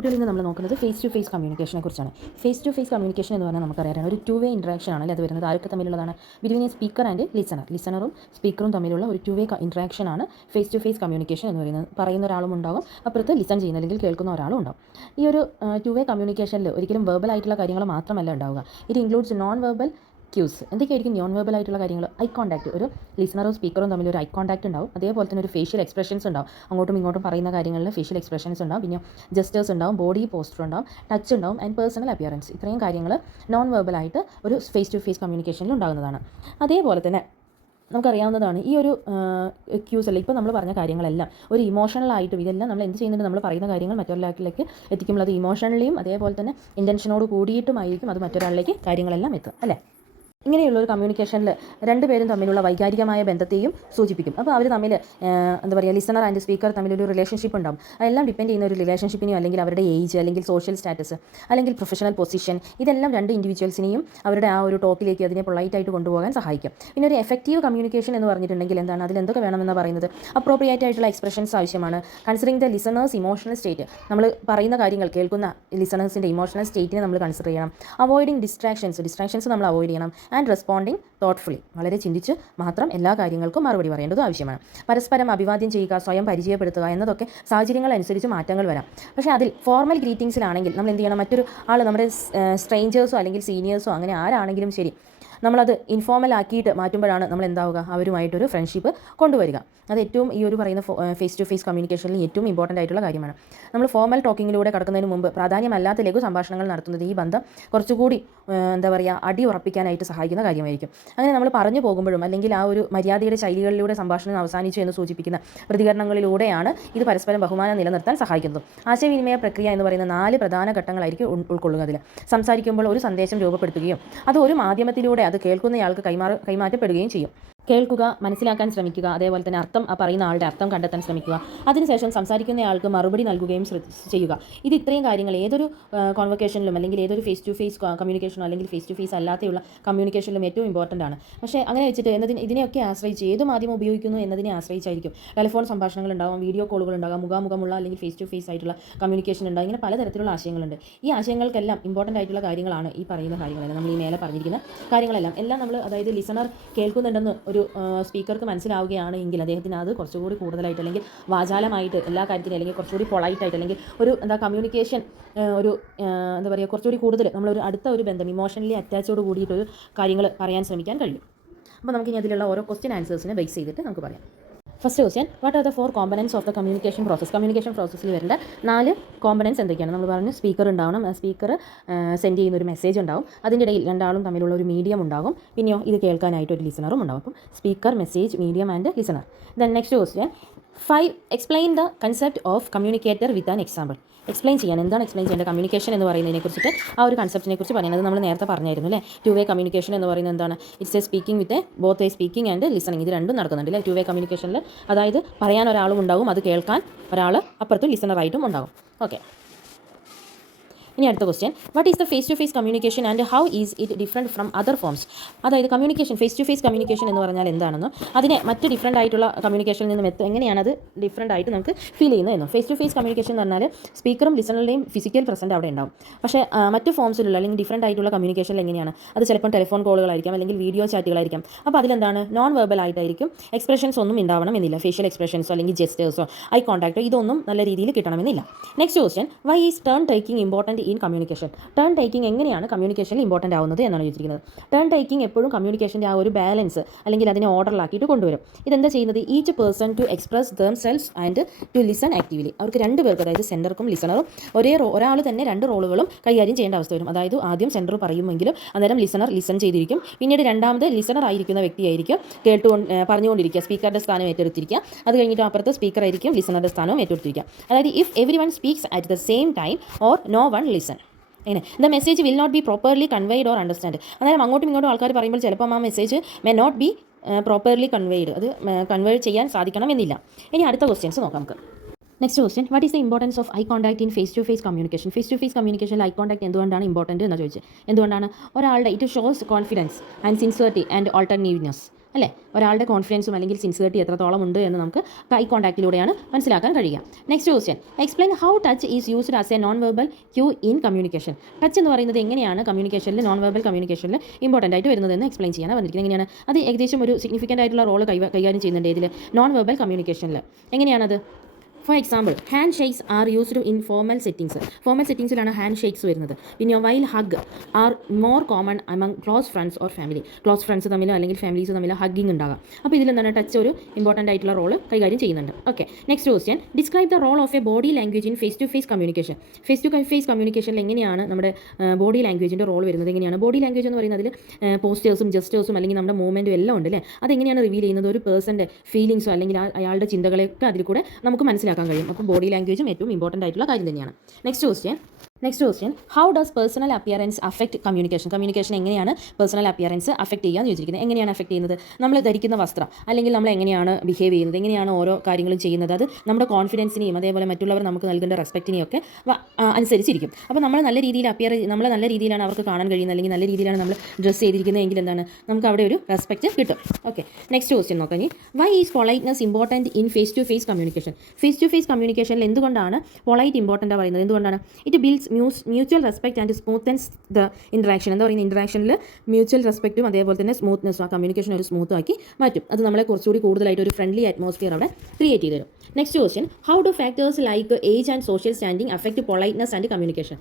കുട്ടികളിൽ നിന്ന് നമ്മൾ നോക്കുന്നത് ഫേസ് ടു ഫേസ് കമ്മ്യൂണിക്കേഷനെ കുറിച്ചാണ്. ഫേസ് ടു ഫേസ് കമ്മ്യൂണിക്കേഷൻ എന്ന് പറഞ്ഞാൽ നമുക്കറിയാം ഒരു ടു വേ ഇൻട്രാക്ഷൻ ആണ് അത് വരുന്നത്. ആരൊക്കെ തമ്മിലുള്ളതാണ്? ബിറ്റ്വീൻ എ സ്പീക്കർ ആൻഡ് ലിസണറും സ്പീക്കറും തമ്മിലുള്ള ഒരു ടു വേ ഇൻട്രാക്ഷൻ ആണ് ഫേസ് ടു ഫേസ് കമ്മ്യൂണിക്കേഷൻ എന്ന് പറയുന്നത്. പറയുന്ന ഒരാളും ഉണ്ടാകും, അപ്പുറത്ത് ലിസൺ ചെയ്യുന്ന അല്ലെങ്കിൽ കേൾക്കുന്ന ഒരാളും ഉണ്ടാവും. ഈ ഒരു ടു വേ കമ്മ്യൂണിക്കേഷനിൽ ഒരിക്കലും വെർബൽ ആയിട്ടുള്ള കാര്യങ്ങൾ മാത്രമല്ല ഉണ്ടാവുക. It includes non verbal cues. എന്തൊക്കെയായിരിക്കും നോൺ വെർബൽ ആയിട്ടുള്ള കാര്യങ്ങൾ? Eye contact. ഒരു ലിസണറും സ്പീക്കറും തമ്മിൽ ഒരു ഐ കോൺടാക്ട് ഉണ്ടാവും. അതേപോലെ തന്നെ ഒരു ഫേഷ്യൽ എക്സ്പ്രഷൻസ് ഉണ്ടാവും. അങ്ങോട്ടും ഇങ്ങോട്ടും പറയുന്ന കാര്യങ്ങളിൽ ഫേഷ്യൽ എക്സ്പ്രഷൻസ് ഉണ്ടാവും. പിന്നെ ജസ്റ്റേഴ്സ് ഉണ്ടാവും, ബോഡി പോസ്റ്റർ ഉണ്ടാവും, ടച്ച് ഉണ്ടാവും ആൻഡ് പേഴ്സണൽ അപ്പിയറൻസ്. ഇത്രയും കാര്യങ്ങൾ നോൺ വെർബൽ ആയിട്ട് ഒരു ഫേസ് ടു ഫേസ് കമ്മ്യൂണിക്കേഷനിൽ ഉണ്ടാകുന്നതാണ്. അതേപോലെ തന്നെ നമുക്കറിയാവുന്നതാണ് ഈ ഒരു ക്യൂസ് അല്ല ഇപ്പോൾ നമ്മൾ പറഞ്ഞ കാര്യങ്ങളെല്ലാം ഒരു ഇമോഷണലായിട്ടും ഇതെല്ലാം നമ്മൾ എന്ത് ചെയ്യുന്നുണ്ട്? നമ്മൾ പറയുന്ന കാര്യങ്ങൾ മറ്റൊരാളിലേക്ക് എത്തിക്കുമ്പോൾ അത് ഇമോഷണലിയും അതേപോലെ തന്നെ ഇൻറ്റൻഷനോട് കൂടിയിട്ടുമായിരിക്കും അത് മറ്റൊരാളിലേക്ക് കാര്യങ്ങളെല്ലാം എത്തും, അല്ലേ? ഇങ്ങനെയുള്ള ഒരു കമ്മ്യൂണിക്കേഷനിൽ രണ്ടുപേരും തമ്മിലുള്ള വൈകാരികമായ ബന്ധത്തെയും സൂചിപ്പിക്കും. അപ്പോൾ അവർ തമ്മിൽ എന്താ പറയുക, ലിസണർ ആൻഡ് സ്പീക്കർ തമ്മിലൊരു റിലേഷൻഷിപ്പ് ഉണ്ടാകും. അതെല്ലാം ഡിപ്പെൻഡ് ചെയ്യുന്ന ഒരു റിലേഷൻഷിപ്പിനെയോ അല്ലെങ്കിൽ അവരുടെ ഏജ് അല്ലെങ്കിൽ സോഷ്യൽ സ്റ്റാറ്റസ് അല്ലെങ്കിൽ പ്രൊഫഷണൽ പൊസിഷൻ, ഇതെല്ലാം രണ്ട് ഇൻഡിവിജ്വൽസിനെയും അവരുടെ ആ ഒരു ടോക്കിലേക്ക് അതിനെ പൊളൈറ്റായിട്ട് കൊണ്ടുപോകാൻ സഹായിക്കും. പിന്നെ ഒരു എഫക്റ്റീവ് കമ്മ്യൂണിക്കേഷൻ എന്ന് പറഞ്ഞിട്ടുണ്ടെങ്കിൽ എന്താണ്? അതിൽ എന്തൊക്കെ വേണമെന്ന് പറയുന്നത്? അപ്രോപ്രിയേറ്റ് ആയിട്ടുള്ള എക്സ്പ്രഷൻസ് ആവശ്യമാണ്. Considering the listeners emotional state. നമ്മൾ പറയുന്ന കാര്യങ്ങൾ കേൾക്കുന്ന ലിസണേഴ്സിൻ്റെ ഇമോഷണൽ സ്റ്റേറ്റിനെ നമ്മൾ കൺസിഡർ ചെയ്യണം. അവോയ്ഡിങ് ഡിസ്ട്രാക്ഷൻസ് നമ്മൾ അവോയ്ഡ് ചെയ്യണം. And responding തോട്ട്ഫുള്ളി. വളരെ ചിന്തിച്ച് മാത്രം എല്ലാ കാര്യങ്ങൾക്കും മറുപടി പറയേണ്ടതും ആവശ്യമാണ്. പരസ്പരം അഭിവാദ്യം ചെയ്യുക, സ്വയം പരിചയപ്പെടുത്തുക എന്നതൊക്കെ സാഹചര്യങ്ങളനുസരിച്ച് മാറ്റങ്ങൾ വരാം. പക്ഷേ അതിൽ ഫോർമൽ ഗ്രീറ്റിംഗ്സിലാണെങ്കിൽ നമ്മൾ എന്ത് ചെയ്യണം? മറ്റൊരു ആൾ നമ്മുടെ സ്ട്രേഞ്ചേഴ്സോ അല്ലെങ്കിൽ സീനിയേഴ്സോ അങ്ങനെ ആരാണെങ്കിലും ശരി, നമ്മളത് ഇൻഫോർമൽ ആക്കിയിട്ട് മാറ്റുമ്പോഴാണ് നമ്മൾ എന്താവുക? അവരുമായിട്ടൊരു ഫ്രണ്ട്ഷിപ്പ് കൊണ്ടുവരിക. അത് ഏറ്റവും ഈ ഒരു പറയുന്ന ഫേസ് ടു ഫേസ് കമ്മ്യൂണിക്കേഷനിൽ ഏറ്റവും ഇമ്പോർട്ടൻ്റ് ആയിട്ടുള്ള കാര്യമാണ്. നമ്മൾ ഫോർമൽ ടോക്കിങ്ങിലൂടെ കടക്കുന്നതിന് മുമ്പ് പ്രാധാന്യമല്ലാത്ത ലഘു സംഭാഷണങ്ങൾ നടത്തുന്നത് ഈ ബന്ധം കുറച്ചുകൂടി എന്താ പറയുക, അടി ഉറപ്പിക്കാനായിട്ട് സഹായിക്കുന്ന കാര്യമായിരിക്കും. അങ്ങനെ നമ്മൾ പറഞ്ഞു പോകുമ്പോഴും അല്ലെങ്കിൽ ആ ഒരു മര്യാദയുടെ ശൈലികളിലൂടെ സംഭാഷണം അവസാനിച്ചു എന്ന് സൂചിപ്പിക്കുന്ന പ്രതികരണങ്ങളിലൂടെയാണ് ഇത് പരസ്പരം ബഹുമാനം നിലനിർത്താൻ സഹായിക്കുന്നത്. ആശയവിനിമയ പ്രക്രിയ എന്ന് പറയുന്ന 4 പ്രധാന ഘട്ടങ്ങളായിരിക്കും ഉൾക്കൊള്ളുന്നതിൽ. സംസാരിക്കുമ്പോൾ ഒരു സന്ദേശം രൂപപ്പെടുത്തുകയും അത് ഒരു മാധ്യമത്തിലൂടെ അത് കേൾക്കുന്നയാൾക്ക് കൈമാറ്റപ്പെടുകയും ചെയ്യും. കേൾക്കുക, മനസ്സിലാക്കാൻ ശ്രമിക്കുക, അതേപോലെ തന്നെ ആ പറയുന്ന ആളുടെ അർത്ഥം കണ്ടെത്താൻ ശ്രമിക്കുക. അതിനുശേഷം സംസാരിക്കുന്നയാൾക്ക് മറുപടി നൽകുകയും ചെയ്യുക. ഇത് ഇത്രയും കാര്യങ്ങൾ ഏതൊരു കോൺവെക്കേഷനിലും അല്ലെങ്കിൽ ഏതൊരു ഫേസ് ടു ഫേസ് കമ്മ്യൂണിക്കേഷനോ അല്ലെങ്കിൽ ഫേസ് ടു ഫേസ് അല്ലാതെയുള്ള കമ്മ്യൂണിക്കേഷനിലും ഏറ്റവും ഇമ്പോർട്ടൻ്റ് ആണ്. പക്ഷേ അങ്ങനെ വെച്ചിട്ട് ഇതിനെയൊക്കെ ആശ്രയിച്ച് ഏത് മാധ്യമം ഉപയോഗിക്കുന്നു എന്നതിനെ ആശ്രയിച്ചായിരിക്കും ടെലിഫോൺ സംഭാഷണങ്ങൾ ഉണ്ടാകും, വീഡിയോ കോളുകൾ ഉണ്ടാകാം, മുഖാമുഖമുള്ള അല്ലെങ്കിൽ ഫേസ് ടു ഫേസ് ആയിട്ടുള്ള കമ്മ്യൂണിക്കേഷൻ ഉണ്ടാകും. ഇങ്ങനെ പലതരത്തിലുള്ള ആശയങ്ങളുണ്ട്. ഈ ആശയങ്ങൾക്കെല്ലാം ഇമ്പോർട്ടൻ്റ് ആയിട്ടുള്ള കാര്യങ്ങളാണ് ഈ പറയുന്ന കാര്യങ്ങളെല്ലാം. നമ്മൾ ഈ മേലെ പറഞ്ഞിരിക്കുന്ന കാര്യങ്ങളെല്ലാം നമ്മൾ അതായത് ലിസണർ കേൾക്കുന്നുണ്ടെന്ന് ഒരു സ്പീക്കർക്ക് മനസ്സിലാവുകയാണെങ്കിൽ അദ്ദേഹത്തിന് അത് കുറച്ചുകൂടി കൂടുതലായിട്ട് അല്ലെങ്കിൽ വാചാലമായിട്ട് എല്ലാ കാര്യത്തിനും അല്ലെങ്കിൽ കുറച്ചുകൂടി പൊളൈറ്റായിട്ട് അല്ലെങ്കിൽ ഒരു കമ്മ്യൂണിക്കേഷൻ ഒരു എന്താ പറയുക, കുറച്ചുകൂടി കൂടുതൽ നമ്മളൊരു അടുത്ത ഒരു ബന്ധം ഇമോഷണലി അറ്റാച്ചോട് കൂടിയിട്ടൊരു കാര്യങ്ങൾ പറയാൻ ശ്രമിക്കാൻ കഴിയും. അപ്പോൾ നമുക്കിനി അതിലുള്ള ഓരോ ക്വസ്റ്റ്യൻ ആൻസേഴ്സിനെ ബേസ് ചെയ്തിട്ട് നമുക്ക് പറയാം. First question, what are the 4 components of the communication process? Communication പ്രോസസ്സിൽ വരേണ്ട 4 കോമ്പണൻസ് എന്തൊക്കെയാണ്? നമ്മൾ പറഞ്ഞു സ്പീക്കർ ഉണ്ടാവണം, സ്പീക്കർ സെൻഡ് ചെയ്യുന്ന ഒരു മെസ്സേജ് ഉണ്ടാവും, അതിൻ്റെ ഇടയിൽ രണ്ടാളും തമ്മിലുള്ള ഒരു മീഡിയം ഉണ്ടാകും, പിന്നെയോ ഇത് കേൾക്കാനായിട്ട് ഒരു ലിസണറും ഉണ്ടാവും. അപ്പം speaker, message, medium and listener. Then next question, 5 explain the concept of communicator with an example. Explain ചെയ്യാൻ എന്താണ് എക്സ്പ്ലെയിൻ ചെയ്യേണ്ടത്? കമ്മ്യൂണിക്കേഷൻ എന്ന് പറയുന്നതിനെ കുറിച്ചിട്ട് ആ ഒരു കൺസെപ്റ്റിനെ കുറിച്ച് പറയുന്നത് നമ്മൾ നേരത്തെ പറഞ്ഞായിരുന്നു അല്ലേ. ടു വേ കമ്മ്യൂണിക്കേഷൻ എന്ന് പറയുന്നത് എന്താണ്? It's A speaking with both A speaking and listening. ഇത് രണ്ടും നടക്കുന്നുണ്ട് അല്ലേ ടു വേ കമ്മ്യൂണിക്കേഷനിൽ. അതായത് പറയാൻ ഒരാളും ഉണ്ടാവും, അത് കേൾക്കാൻ ഒരാൾ അപ്പുറത്തും ലിസണറായിട്ടും ഉണ്ടാകും. ഓക്കെ, ഇനി അടുത്ത question, what is the face to face communication and how is it different from other forms? അതായത് communication face to face communication എന്ന് പറഞ്ഞാൽ എന്താണെന്നും അതിനെ മറ്റ് ഡിഫറെൻ്റ് ആയിട്ടുള്ള കമ്മ്യൂണിക്കേഷനിൽ നിന്നും എങ്ങനെയാണ് അത് ഡിഫറെൻ്റ് ആയിട്ട് നമുക്ക് ഫീൽ ചെയ്യുന്നത് എന്നും. ഫേസ് ടു ഫേസ് കമ്മ്യൂണിക്കേഷൻ എന്ന് പറഞ്ഞാൽ സ്പീക്കറും ലിസണറുടെയും ഫിസിക്കൽ പ്രസൻറ്റ് അവിടെ ഉണ്ടാവും. പക്ഷേ മറ്റ് ഫോംസിലുള്ള അല്ലെങ്കിൽ ഡിഫറെൻ്റ് ആയിട്ടുള്ള കമ്മ്യൂണിക്കേഷനിൽ എങ്ങനെയാണ്? അത് ചിലപ്പോൾ ടെലിഫോൺ കോളുകളായിരിക്കാം അല്ലെങ്കിൽ വീഡിയോ ചാറ്റുകളായിരിക്കാം. അപ്പോൾ അതിലെന്താണ്? നോൺ വെർബൽ ആയിട്ടായിരിക്കും. എക്സ്പ്രഷൻസ് ഒന്നും ഉണ്ടാവണം എന്നില്ല. ഫേഷ്യൽ എക്സ്പ്രഷൻസോ അല്ലെങ്കിൽ ജെസ്റ്റേഴ്സോ ഐ കോൺടാക്റ്റോ ഇതൊന്നും നല്ല രീതിയിൽ കിട്ടണമെന്നില്ല. Next question, why is turn taking important in communication? Turn taking എങ്ങനെയാണ് കമ്മ്യൂണിക്കേഷനിൽ ഇമ്പോർട്ടൻ്റ് ആവുന്നത് എന്നാണ് ചോദിച്ചിരിക്കുന്നത്. ടേൺ ടേക്കിംഗ് എപ്പോഴും കമ്മ്യൂണിക്കേഷൻ്റെ ആ ഒരു ബാലൻസ് അല്ലെങ്കിൽ അതിനെ ഓർഡറിലാക്കിയിട്ട് കൊണ്ടുവരും. ഇതെന്താ ചെയ്യുന്നത്? Each person to express themselves and to listen actively. അവർക്ക് 2 പേർക്ക്, അതായത് സെൻറ്റർക്കും ലിസണറും ഒരാൾ തന്നെ 2 റോളുകളും കൈകാര്യം ചെയ്യേണ്ട അവസ്ഥ വരും. അതായത് ആദ്യം സെൻറ്റർ പറയുമെങ്കിലും അന്നേരം ലിസൺ ചെയ്തിരിക്കും. പിന്നീട് രണ്ടാമത് ലിസണർ ആയിരിക്കുന്ന വ്യക്തിയായിരിക്കും പറഞ്ഞുകൊണ്ടിരിക്കുക, സ്പീക്കറുടെ സ്ഥാനം ഏറ്റെടുത്തിരിക്കുക. അത് കഴിഞ്ഞിട്ട് അപ്പുറത്ത് സ്പീക്കർ ആയിരിക്കും ലിസണറുടെ സ്ഥാനവും ഏറ്റെടുത്തിരിക്കുക. അതായത് if every one speaks at the same time or no one listen. എങ്ങനെ? The message will not be properly conveyed or understand. അതായത് അങ്ങോട്ടും ഇങ്ങോട്ടും ആൾക്കാർ പറയുമ്പോൾ ചിലപ്പം ആ message may not be properly conveyed, അത് കൺവേ ചെയ്യാൻ സാധിക്കണം എന്നില്ല. ഇനി അടുത്ത ക്വസ്റ്റ്യൻസ് നോക്കാം നമുക്ക്. Next question, what is the importance of eye contact in face to face communication? Face to face കമ്മ്യൂണിക്കേഷനിൽ ഐ കോൺടാക്ട് എന്തുകൊണ്ടാണ് ഇമ്പോർട്ടൻറ്റ് എന്ന് ചോദിച്ചത്. എന്തുകൊണ്ടാണ്? ഒരാളുടെ it shows confidence and sincerity and alternativeness. അല്ലേ? ഒരാളുടെ കോൺഫിഡൻസും അല്ലെങ്കിൽ സിൻസിയറിറ്റി എത്രത്തോളം ഉണ്ട് എന്ന് നമുക്ക് ഐ കോൺടാക്റ്റിലൂടെയാണ് മനസ്സിലാക്കാൻ കഴിയുക. Next question, explain how touch is used as a non verbal cue in communication. Touch എന്ന് പറയുന്നത് എങ്ങനെയാണ് കമ്മ്യൂണിക്കേഷനിൽ, നോൺ വെർബൽ കമ്മ്യൂണിക്കേഷനിൽ ഇമ്പോർട്ടൻ്റ് ആയിട്ട് വരുന്നതെന്ന് എക്സ്പ്ലെയിൻ ചെയ്യാനാണ് വന്നിരിക്കുന്നത്. എങ്ങനെയാണ് അത് ഏകദേശം ഒരു സിഗ്നിഫിക്കൻ്റ് ആയിട്ടുള്ള റോൾ കൈകാര്യം ചെയ്യുന്നുണ്ട് ഇതിൽ നോൺ വെർബൽ കമ്മ്യൂണിക്കേഷനിൽ. എങ്ങനെയാണത്? For example, hand shakes are used in formal settings. Formal സെറ്റിംഗ്സിലാണ് ഹാൻഡ് ഷേക്സ് വരുന്നത്. പിന്നെ while hug are more common among close friends or family. Close friends തമ്മിലോ അല്ലെങ്കിൽ ഫാമിലീസ് തമ്മിലോ ഹഗ്ഗിങ് ഉണ്ടാകാം. അപ്പോൾ ഇതിൽ എന്താണ് ടച്ച് ഒരു ഇമ്പോർട്ടൻ്റ് ആയിട്ടുള്ള റോൾ കൈകാര്യം ചെയ്യുന്നുണ്ട്. Okay, next question, describe the role of a body language in face to face communication. Face to face കമ്മ്യൂണിക്കേഷനിൽ എങ്ങനെയാണ് നമ്മുടെ ബോഡി ലാംഗ്വേജിൻ്റെ റോൾ വരുന്നത്? എങ്ങനെയാണ് ബോഡി ലാംഗ്വേജ് എന്ന് പറയുന്നത്? അതിൽ പോസ്റ്റേഴ്സും ജസ്റ്റേഴ്സും അല്ലെങ്കിൽ നമ്മുടെ മൂവ്മെൻറ്റും എല്ലാം ഉണ്ട് അല്ലേ? അതെങ്ങനെയാണ് റിവീൽ ചെയ്യുന്നത്? ഒരു പേഴ്സൻ്റെ ഫീലിങ്സോ അല്ലെങ്കിൽ അയാളുടെ ചിന്തകളെയൊക്കെ അതിൽ കൂടെ നമുക്ക് മനസ്സിലാക്കാൻ കഴിയും. അപ്പോൾ ബോഡി ലാംഗ്വേജും ഏറ്റവും ഇമ്പോർട്ടൻ്റ് ആയിട്ടുള്ള കാര്യം തന്നെയാണ്. Next question, how does personal appearance affect communication. Communication എങ്ങനെയാണ് പേഴ്സണൽ അപ്പിയറൻസ് അഫക്റ്റ് ചെയ്യുക എന്ന് ചോദിച്ചിരിക്കുന്നത്. എങ്ങനെയാണ് അഫക്റ്റ് ചെയ്യുന്നത്? നമ്മൾ ധരിക്കുന്ന വസ്ത്രം അല്ലെങ്കിൽ നമ്മൾ എങ്ങനെയാണ് ബിഹേവ് ചെയ്യുന്നത്, എങ്ങനെയാണ് ഓരോ കാര്യങ്ങളും ചെയ്യുന്നത്, അത് നമ്മുടെ കോൺഫിഡൻസിനെയും അതേപോലെ മറ്റുള്ളവർ നമുക്ക് നൽകേണ്ട റെസ്പെക്റ്റിനെയും ഒക്കെ അനുസരിച്ചിരിക്കും. അപ്പോൾ നമ്മൾ നല്ല രീതിയിലാണ് അവർക്ക് കാണാൻ കഴിയുന്നത്, അല്ലെങ്കിൽ നല്ല രീതിയിലാണ് നമ്മൾ ഡ്രസ്സ് ചെയ്തിരിക്കുന്നതെങ്കിൽ എന്താണ് നമുക്ക് അവിടെ ഒരു റെസ്പെക്റ്റ് കിട്ടും. ഓക്കെ, നെക്സ്റ്റ് ക്വസ്റ്റ്യൻ നോക്കാം. Why is politeness important in face to face communication. Face to face കമ്മ്യൂണിക്കേഷനിൽ എന്തുകൊണ്ടാണ് പൊളൈറ്റ് ഇമ്പോർട്ടൻ്റ് പറയുന്നത്? എന്തുകൊണ്ടാണ്? It builds mutual respect and smoothens the interaction. എന്താ പറയുന്നത്? ഇൻട്രാക്ഷനിൽ മ്യൂച്വൽ റെസ്പെക്റ്റും അതേപോലെ തന്നെ സ്മൂത്ത്നെസ്സും, ആ കമ്മ്യൂണിക്കേഷൻ ഒരു സ്മൂത്ത് ആക്കി മാറ്റും. അത് നമ്മളെ കുറച്ചുകൂടി കൂടുതലായിട്ട് ഒരു ഫ്രണ്ട്ലി അറ്റ്മോസ്ഫിയർ അവിടെ ക്രിയേറ്റ് ചെയ്ത് തരും. Next question, how do factors like age and social standing affect politeness and communication.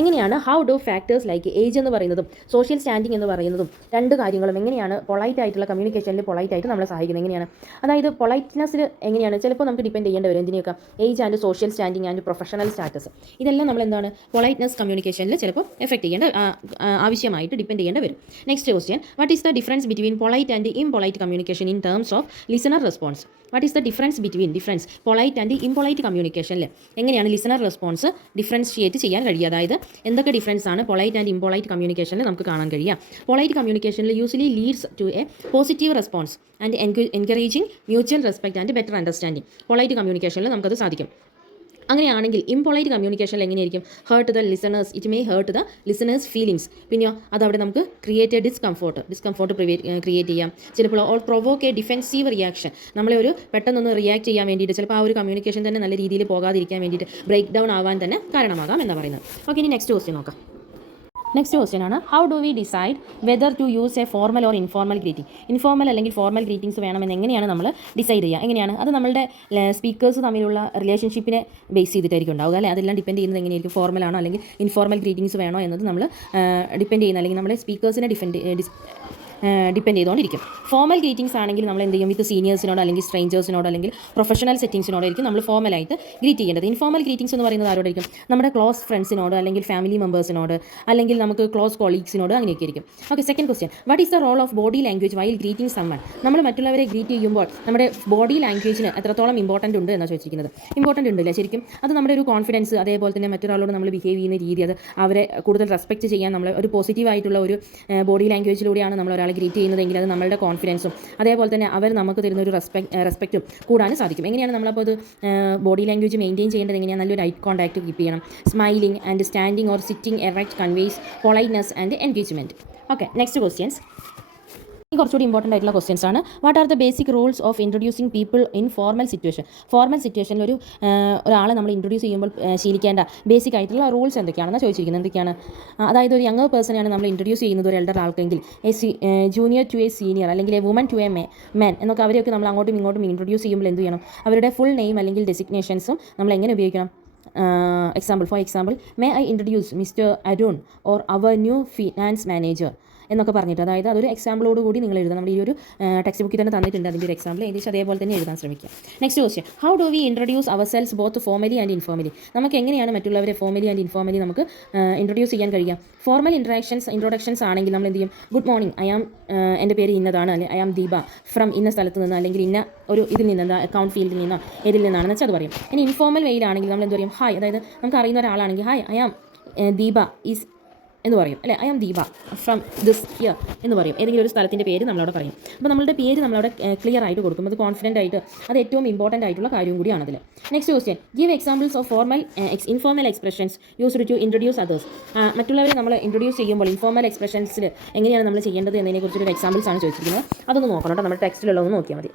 എങ്ങനെയാണ് how do factors like age എന്ന് പറയുന്നതും സോഷ്യൽ സ്റ്റാൻഡിംഗ് എന്ന് പറയുന്നതും രണ്ട് കാര്യങ്ങളും എങ്ങനെയാണ് പൊളൈറ്റ് ആയിട്ടുള്ള കമ്മ്യൂണിക്കേഷനിൽ പൊളൈറ്റ് ആയിട്ട് നമ്മളെ സഹായിക്കുന്നത്? എങ്ങനെയാണ്? അതായത് പൊളൈറ്റ്നസ്സിൽ എങ്ങനെയാണ് ചിലപ്പോൾ നമുക്ക് ഡിപ്പെൻഡ് ചെയ്യേണ്ടി വരും. എന്തിനെയൊക്കെ? Age and social standing and professional status. ഇതെല്ലാം നമ്മൾ എന്താണ് പൊളൈറ്റ്നസ് കമ്മ്യൂണിക്കേഷനിൽ ചിലപ്പോൾ എഫക്ട് ചെയ്യേണ്ട ആവശ്യമായിട്ട് ഡിപ്പെൻഡ് ചെയ്യേണ്ടി വരും. Next question, what is the difference between polite and impolite communication in terms of listener response. What is the difference polite and impolite കമ്മ്യൂണിക്കേഷനിൽ എങ്ങനെയാണ് ലിസണർ റെസ്പോൺസ് ഡിഫറൻഷിയേറ്റ് ചെയ്യാൻ കഴിയുക? അതായത് എന്തൊക്കെ ഡിഫറൻസ് ആണ് പൊളൈറ്റ് ആൻഡ് ഇംപൊളൈറ്റ് കമ്മ്യൂണിക്കേഷനിൽ നമുക്ക് കാണാൻ കഴിയുക? പൊളൈറ്റ് കമ്മ്യൂണിക്കേഷനിൽ usually leads to a positive response and encouraging mutual respect and better understanding. Polite കമ്മ്യൂണിക്കേഷനിൽ നമുക്കത് സാധിക്കും. അങ്ങനെയാണെങ്കിൽ ഇംപൊളൈറ്റ് കമ്മ്യൂണിക്കേഷനിൽ എങ്ങനെയായിരിക്കും? Hurt the listeners, it may hurt the listeners feelings. പിന്നെയോ അതവിടെ നമുക്ക് ക്രിയേറ്റ് എ ഡിസ്കംഫോർട്ട് ക്രിയേറ്റ് ചെയ്യാം. ചിലപ്പോൾ or provoke a defensive reaction. നമ്മളെ ഒരു പെട്ടെന്നൊന്ന് റിയാക്ട് ചെയ്യാൻ വേണ്ടിയിട്ട് ചിലപ്പോൾ ആ ഒരു കമ്മ്യൂണിക്കേഷൻ തന്നെ നല്ല രീതിയിൽ പോകാതിരിക്കാൻ വേണ്ടിയിട്ട് ബ്രേക്ക് ഡൗൺ ആവാൻ തന്നെ കാരണമാകാം എന്നാണ് പറയുന്നത്. ഓക്കെ, ഇനി നെക്സ്റ്റ് ക്വസ്റ്റ്യൻ നോക്കാം. നെക്സ്റ്റ് ക്വസ്റ്റ്യൻ ആണ്, how do we decide whether to use a formal or informal greeting. Informal അല്ലെങ്കിൽ ഫോർമൽ ഗ്രീറ്റിംഗ്സ് വേണമെന്ന് എങ്ങനെയാണ് നമ്മൾ ഡിസൈഡ് ചെയ്യുക? എങ്ങനെയാണ്? അത് നമ്മളുടെ സ്പീക്കേഴ്സ് തമ്മിലുള്ള റിലേഷൻഷിപ്പിനെ ബേസ് ചെയ്തിട്ടായിരിക്കും ഉണ്ടാവുക അല്ലേ? അതെല്ലാം ഡിപ്പെൻഡ് ചെയ്യുന്നത് എങ്ങനെയായിരിക്കും? ഫോർമൽ ആണോ അല്ലെങ്കിൽ ഇൻഫോർമൽ ഗ്രീറ്റിംഗ്സ് വേണോ എന്നത് നമ്മൾ ഡിപ്പെൻഡ് ചെയ്യുന്ന അല്ലെങ്കിൽ നമ്മുടെ സ്പീക്കേഴ്സിനെ ഡിപ്പെൻഡ് ചെയ്തുകൊണ്ടിരിക്കും. ഫോർമൽ ഗ്രീറ്റിംഗ്സ് ആണെങ്കിൽ നമ്മൾ എന്ത് ചെയ്യും? വിത്ത് സീനിയേഴ്സിനോട് അല്ലെങ്കിൽ സ്ട്രേഞ്ചേഴ്സിനോട് അല്ലെങ്കിൽ പ്രൊഫഷണൽ സെറ്റിംഗ്സിനോടായിരിക്കും നമ്മൾ ഫോർമലായിട്ട് ഗ്രീറ്റ് ചെയ്യേണ്ടത്. ഇൻഫോർമൽ ഗ്രീറ്റിംഗ്സ് എന്ന് പറയുന്നത് ആരോടായിരിക്കും? നമ്മുടെ ക്ലോസ് ഫ്രണ്ട്സിനോട് അല്ലെങ്കിൽ ഫാമിലി മെമ്പേഴ്സിനോട് അല്ലെങ്കിൽ നമുക്ക് ക്ലോസ് കൊളീഗ്സിനോട് അങ്ങനെയൊക്കെ ആയിരിക്കും. Okay, second question, what is the role of body language while greeting someone. നമ്മൾ മറ്റുള്ളവരെ ഗ്രീറ്റ് ചെയ്യുമ്പോൾ നമ്മുടെ ബോഡി ലാംഗ്വേജിന് എത്രത്തോളം ഇമ്പോർട്ടൻ്റ് ഉണ്ട് എന്നാണ് ചോദിച്ചിരിക്കുന്നത്. ഇമ്പോർട്ടൻ്റ് ഉണ്ടല്ലേ ശരിക്കും? അത് നമ്മുടെ ഒരു കോൺഫിഡൻസ് അതേപോലെ തന്നെ മറ്റൊരാളോട് നമ്മൾ ബിഹേവ് ചെയ്യുന്ന രീതി, അത് അവരെ കൂടുതൽ റെസ്പെക്റ്റ് ചെയ്യാൻ നമ്മൾ ഒരു പോസിറ്റീവായിട്ടുള്ള ഒരു ബോഡി ലാംഗ്വേജിലൂടെയാണ് നമ്മൾ ഒരാളെ ഗ്രീറ്റ് ചെയ്യുന്നതെങ്കിൽ അത് നമ്മളുടെ കോൺഫിഡൻസും അതേപോലെ തന്നെ അവർ നമുക്ക് തരുന്ന ഒരു റെസ്പെക്റ്റും കൂടാനും സാധിക്കും. എങ്ങനെയാണ് നമ്മളപ്പോൾ അത് ബോഡി ലാംഗ്വേജ് മെയിൻറ്റെയിൻ ചെയ്യേണ്ടത്? എങ്ങനെയാണ്? നല്ലൊരു ഐ കോൺടാക്ട് കീപ്പ് ചെയ്യണം. Smiling and standing or sitting erect conveys politeness and engagement. Okay, next questions കുറച്ചുകൂടി ഇമ്പോർട്ടൻ്റ് ആയിട്ടുള്ള ക്വസ്റ്റ്യൻസ് ആണ്. What are the basic rules of introducing people in formal situation. Formal സിറ്റുവേഷനിൽ ഒരാളെ നമ്മൾ ഇൻട്രൊഡ്യൂസ് ചെയ്യുമ്പോൾ ശീലിക്കേണ്ട basic ആയിട്ടുള്ള rules എന്തൊക്കെയാണെന്ന് ചോദിച്ചിരിക്കുന്നത്. എന്തൊക്കെയാണ്? അതായത് ഒരു യങ്ങർ പേഴ്സണെയാണ് നമ്മൾ ഇൻട്രൊഡ്യൂസ് ചെയ്യുന്നത് ഒരു എൽഡർ ആൾക്കെങ്കിൽ ജൂനിയർ ടു എ സീനിയർ അല്ലെങ്കിൽ a woman to a man എന്നൊക്കെ അവരെയൊക്കെ നമ്മൾ അങ്ങോട്ടും ഇങ്ങോട്ടും ഇൻട്രൊഡ്യൂസ് ചെയ്യുമ്പോൾ എന്ത് ചെയ്യണം? അവരുടെ ഫുൾ നെയിം അല്ലെങ്കിൽ ഡെസിഗ്നേഷൻസും നമ്മൾ എങ്ങനെ ഉപയോഗിക്കണം? For example may I introduce mister Arun or our new finance manager എന്നൊക്കെ പറഞ്ഞിട്ട്, അതായത് അതൊരു എക്സാമ്പിളോട് കൂടി നിങ്ങൾ എഴുതാം. നമ്മുടെ ഈ ഒരു ടെക്സ്റ്റ് ബുക്കിൽ തന്നെ തന്നിട്ടുണ്ട് അതിൻ്റെ ഒരു എക്സാമ്പിൾ, ഏകദേശം അതേപോലെ തന്നെ എഴുതാൻ ശ്രമിക്കുക. Next question, how do we introduce our selves both formally and informally. നമുക്ക് എങ്ങനെയാണ് മറ്റുള്ളവരെ ഫോർമലി ആൻഡ് ഇൻഫോർമലി നമുക്ക് ഇൻട്രൊഡ്യൂസ് ചെയ്യാൻ കഴിയുക? ഫോർമൽ ഇൻട്രൊഡക്ഷൻസ് ആണെങ്കിൽ നമ്മൾ എന്ത് ചെയ്യും? ഗുഡ് മോർണിംഗ്, എൻ്റെ പേര് ഇന്നതാണ്, അല്ലെങ്കിൽ ഐ ആം ദീപ ഫ്രം ഇന്ന സ്ഥലത്ത് നിന്ന്, അല്ലെങ്കിൽ ഇന്ന ഒരു ഇതിൽ നിന്ന് അക്കൗണ്ട് ഫീൽഡിൽ നിന്നോ ഇതിൽ നിന്നാണെന്ന് വെച്ചാൽ അത് പറയും. ഇനി ഇൻഫോർമൽ വെയിലാണെങ്കിൽ നമ്മൾ എന്ത് പറയും? ഹായ്, അതായത് നമുക്ക് അറിയുന്ന ഒരാളാണെങ്കിൽ hi I am Deepa is എന്ന് പറയും അല്ലേ. I am Deepa from this here എന്ന് പറയും. ഏതെങ്കിലും ഒരു സ്ഥലത്തിൻ്റെ പേര് നമ്മളവിടെ പറയും. അപ്പോൾ നമ്മളുടെ പേര് നമ്മളവിടെ ക്ലിയർ ആയിട്ട് കൊടുക്കും. അത് കോൺഫിഡൻ്റ് ആയിട്ട്, അത് ഏറ്റവും ഇമ്പോർട്ടൻ്റ് ആയിട്ടുള്ള കാര്യം കൂടിയാണ് അതിൽ. Next question, give examples of formal informal expressions used to introduce others. മറ്റുള്ളവരെ നമ്മൾ ഇൻട്രൊഡ്യൂസ് ചെയ്യുമ്പോൾ ഇൻഫോർമൽ എക്സ്പ്രഷൻസിൽ എങ്ങനെയാണ് നമ്മൾ ചെയ്യേണ്ടത് എന്നതിനെക്കുറിച്ചൊരു എക്സാമ്പിൾസ് ആണ് ചോദിച്ചിരിക്കുന്നത്. അതൊന്ന് നോക്കണം കേട്ടോ, നമ്മുടെ ടെക്സ്റ്റിലുള്ളതൊന്ന് നോക്കിയാൽ മതി.